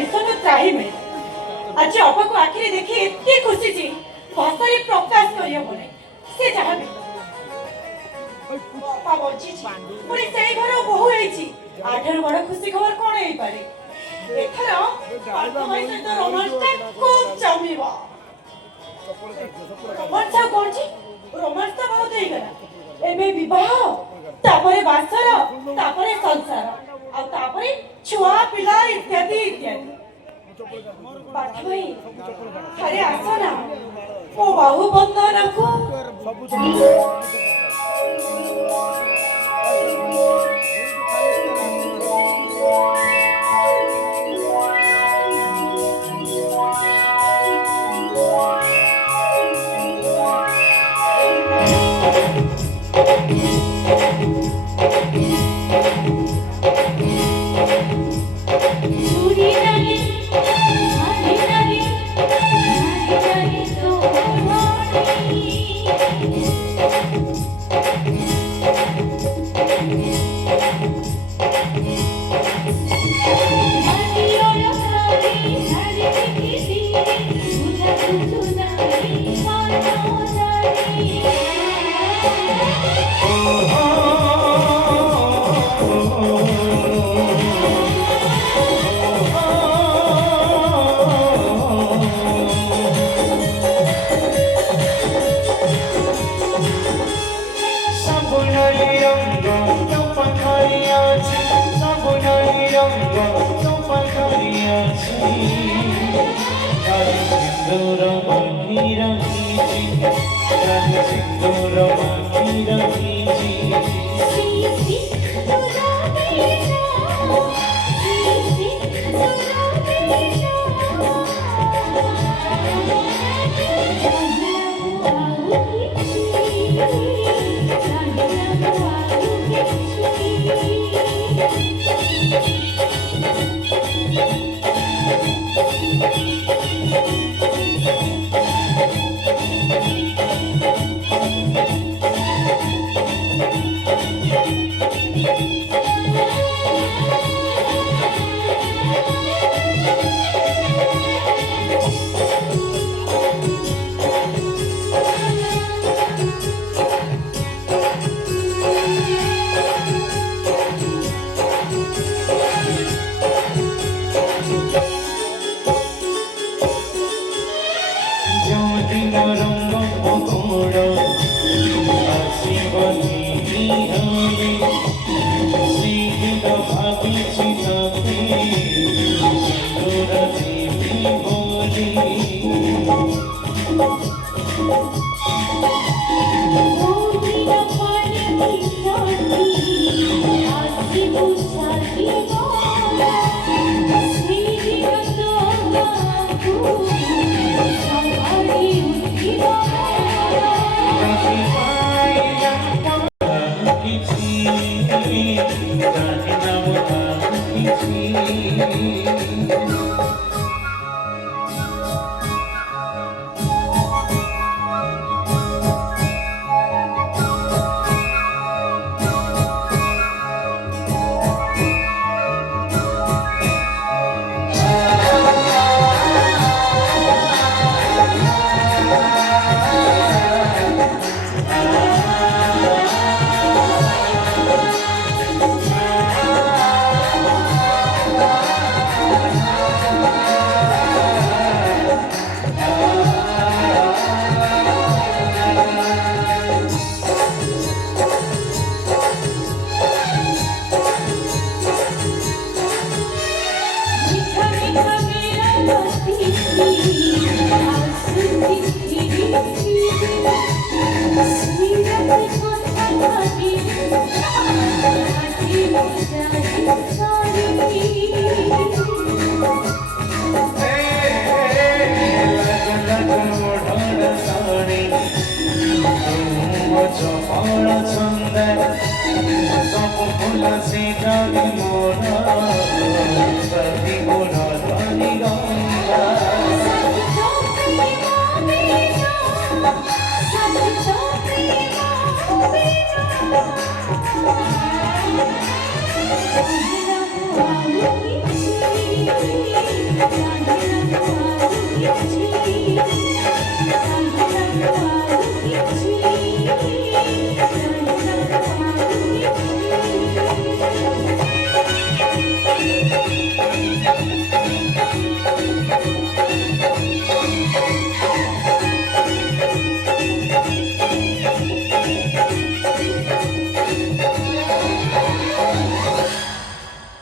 टेंशन त्राही मिले आज अपा को आखिरी देखी एते खुशी जी भाषा प्रकाश करियो बोले से जहां भी अपा बची छी पुरी सेई घर बहु हेई छी आठर बड़ खुशी खबर कोन हेई पारे एथरा पार्टनर सहित रोमांस खूब जमीबा रोमांस कोन छी रोमांस तो बहुत हेई गला एबे विवाह तापरे बासर तापरे संसार आ तापरे छुआ पिला इत्यादि इत्यादि पाठ भाई अरे आसो ना ओ बाहु बंधन को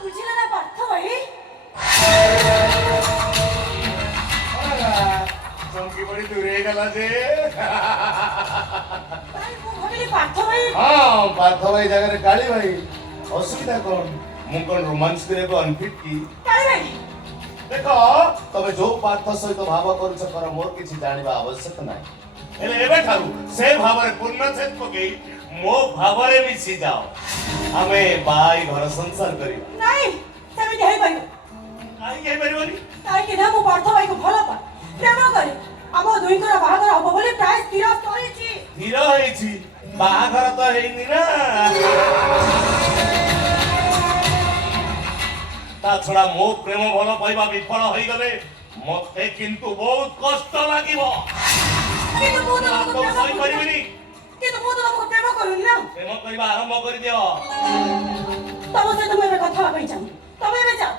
ବୁଝିଲ ନା ପାର୍ଥ ଭାଇ? ଚମକି ପଡି ଦୂରେଇ ଗଲା ଯେ ଭାଇ ମୁଁ ଭାବିଲି ପାର୍ଥ ଭାଇ ହଁ ପାର୍ଥ ଭାଇ ଜାଗାରେ କାଳି ଭାଇ ଅସୁବିଧା କଣ ମୁଁ କଣ ରୋମାନ୍ସ କରିବାକୁ ଅନଫିଟ୍ କି କାଳି ଭାଇ ଦେଖ ତମେ ଯୋଉ ପାର୍ଥ ସହିତ ଭାବ କରୁଛ କର ମୋର କିଛି ଜାଣିବା ଆବଶ୍ୟକ ନାହିଁ ହେଲେ ଏବେ ଠାରୁ ସେ ଭାବରେ ପୂର୍ଣ୍ଣଚ୍ଛେଦ ପକେଇ ମୋ ଭାବରେ ମିଶି ଯାଅ ଆମେ ବାଇ ଘର ସଂସାର କରିବା ନାଇଁ ସେମିତି ହେଇପାରିବ କାହିଁକି ହେଇପାରିବନି କାହିଁକି ନା ମୁଁ ପାର୍ଥ ଭାଇକୁ ଭଲ ପାଏ ପ୍ରେମ କରେ ଆମ ଦୁହିଁଙ୍କର ବାହାଘର ହବ ବୋଲି ପ୍ରାୟ ସ୍ଥିର କରିଛି ଧୀର ହେଇଛି ବାହାଘର ତ ହେଇନି ନା ତା ଛଡା ମୋ ପ୍ରେମ ଭଲ ପାଇବା ବିଫଳ ହେଇଗଲେ ମତେ କିନ୍ତୁ ବହୁତ କଷ୍ଟ ଲାଗିବ କିନ୍ତୁ ମୁଁ ମୁଁ ତମକୁ ପ୍ରେମ ସହିପାରିବିନି କିନ୍ତୁ ମୁଁ ତମକୁ ପ୍ରେମ କରୁନି ନା ପ୍ରେମ କରିବା ଆରମ୍ଭ କରିଦିଅ ତମ ସହିତ ମୁଁ ଏବେ କଥା ହେବା ପାଇଁ ଚାହୁଁ ତମେ ଏବେ ଯାଅ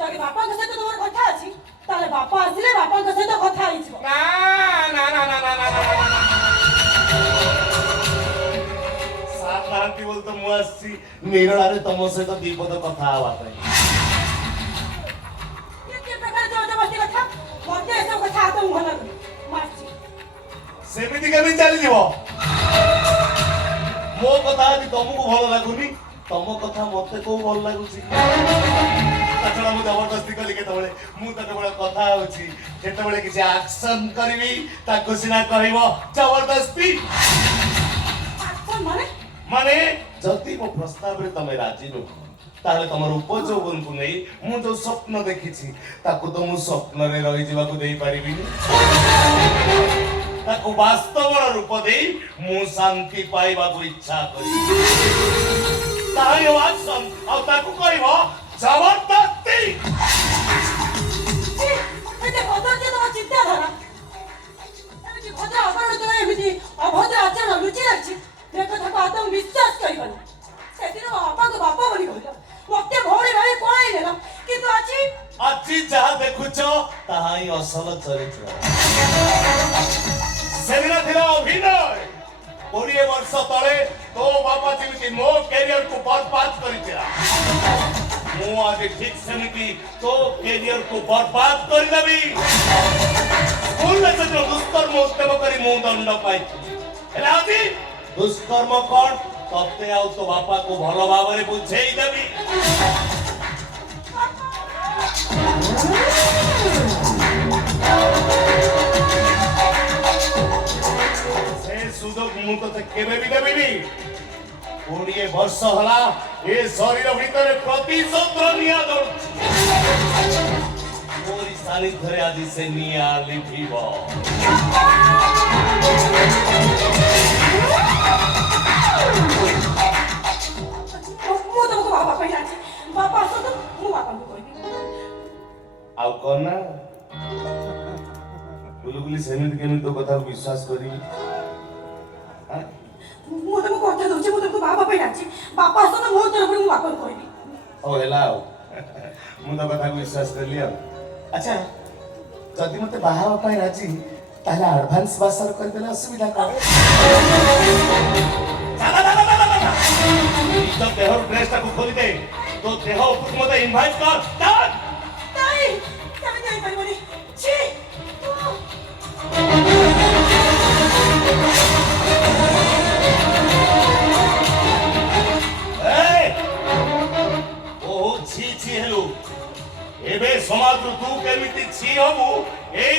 ଯଦି ବାପାଙ୍କ ସହିତ ତମର କଥା ଅଛି ତାହେଲେ ବାପା ଆସିଲେ ବାପାଙ୍କ ସହିତ କଥା ହେଇଯିବ ନା ନା ନା ନା ନା ନା ନା ସାଥ ନାହାନ୍ତି ବୋଲି ତ ମୁଁ ଆସିଛି ନିରଳାରେ ତମ ସହିତ ବିପଦ କଥା ହବା ପାଇଁ କି ପ୍ରକାର ଜବରଦସ୍ତି କଥା ମତେ ଏସବୁ କଥା ଆଦୌ ଭଲ ଲାଗୁନି ମୁଁ ଆସିଛି ସେମିତି କେମିତି ଚାଲିଯିବ ମୋ କଥା ଯଦି ତମକୁ ଭଲ ଲାଗୁନି ତମ କଥା ମତେ କୋଉ ଭଲ ଲାଗୁଛି ତାଛଡା ମୁଁ ଜବରଦସ୍ତି କଲି କେତେବେଳେ ମୁଁ ତ କେବଳ କଥା ହଉଛି ଯେତେବେଳେ କିଛି ଆକ୍ସନ କରିବି ତାକୁ ସିନା କହିବ ଜବରଦସ୍ତି ଆକ୍ସନ ମାନେ ମାନେ ଯଦି ମୋ ପ୍ରସ୍ତାବରେ ତମେ ରାଜି ନୁହଁ ତାହେଲେ ତମର ଉପଯୋଗକୁ ନେଇ ମୁଁ ଯୋଉ ସ୍ୱପ୍ନ ଦେଖିଛି ତାକୁ ତ ମୁଁ ସ୍ୱପ୍ନରେ ରହିଯିବାକୁ ଦେଇପାରିବିନି ତାକୁ ବାସ୍ତବର ରୂପ ଦେଇ ମୁଁ ଶାନ୍ତି ପାଇବାକୁ ଇଚ୍ଛା କରିବି ତାହାରି ଆକ୍ସନ ଆଉ ତାକୁ କହିବ ଜବରଦସ୍ତି ଏତେ କଦର୍ଯ୍ୟ ତମ ଚିନ୍ତାଧାରା ଏମିତି ଭଦ୍ର ଆଚରଣ ତୁମେ ଏମିତି ଅଭଦ୍ର ଆଚରଣ ଲୁଚି ରହିଛି ଏ କଥାକୁ ଆଦୌ ବିଶ୍ୱାସ କରିବନି ସେଦିନ ମୋ ବାପାଙ୍କୁ ବାପା ବୋଲି କହିଲ ମତେ ଭଉଣୀ ଭାଇ ପଳାଇ ନେଲ କିନ୍ତୁ ଆଜି ଯାହା ଦେଖୁଛ ତାହା ହିଁ ଅସଲ ଚରିତ୍ର ସେଦିନ ଥିଲା ଅଭିନୟ 20 ବର୍ଷ ତଳେ ତୋ ବାପା ଯେମିତି ମୋ କ୍ୟାରିୟରକୁ ବର୍ବାଦ କରିଥିଲା ମୁଁ ଆଜି ଠିକ ସେମିତି ତୋ କ୍ୟାରିୟରକୁ ବର୍ବାଦ କରିଦେବି ସ୍କୁଲରେ ସେଦିନ ଦୁଷ୍କର୍ମ ଉଦ୍ୟମ କରି ମୁଁ ଦଣ୍ଡ ପାଇଛି ହେଲେ ଆଜି ଦୁଷ୍କର୍ମ କଣ ତତେ ଆଉ ତୋ ବାପାକୁ ଭଲ ଭାବରେ ବୁଝେଇ ଦେବି ସେ ସୁଯୋଗ ମୁଁ ତତେ କେବେ ବି ଦେବିନି 20 ବର୍ଷ ହେଲା ଏ ଶରୀର ଭିତରେ ପ୍ରତିଶୋଧ ନିଆଁ ଦଉଛି ମୋରି ସାନିଧ୍ୟରେ ଆଜି ସେ ନିଆଁ ଲିଭିବ ମୁଁ ତମକୁ ବାପା ପାଇଁ ଅଛି ବାପା ଆସନ୍ତୁ ମୁଁ ବାପାଙ୍କୁ କହିବି ଆଉ କଣ ନା ବୁଲୁବୁଲି ସେମିତି କେମିତି ତୋ କଥାକୁ ବିଶ୍ୱାସ କରିବି ମୁଁ ତମକୁ କଥା ଦଉଛି ମୁଁ ତମକୁ ବାପା ପାଇଁ ଅଛି ବାପା ଆସନ୍ତୁ ମୋ ତରଫରୁ ମୁଁ ବାପାଙ୍କୁ କହିବି ହଉ ହେଲା ଆଉ ମୁଁ ତୋ କଥାକୁ ବିଶ୍ୱାସ କଲି ଆଉ ଆଚ୍ଛା ଯଦି ମତେ ବାହା ହେବା ପାଇଁ ରାଜି ତାହେଲେ ଆଡଭାନ୍ସ ବାସର କରିଦେଲେ ଅସୁବିଧା କଣ ନିଜ ଦେହର ଡ୍ରେସଟାକୁ ଖୋଲିଦେ ତୋ ଦେହ ଉପରକୁ ମତେ ଇନଭାଇଟ୍ କର ନାଇଁ ସେମିତି ହେଇପାରିବନି ଛି ছি ছি হেলু ଏବେ ସମାଜରୁ ତୁ କେମିତି ଛି ହବୁ ଏଇ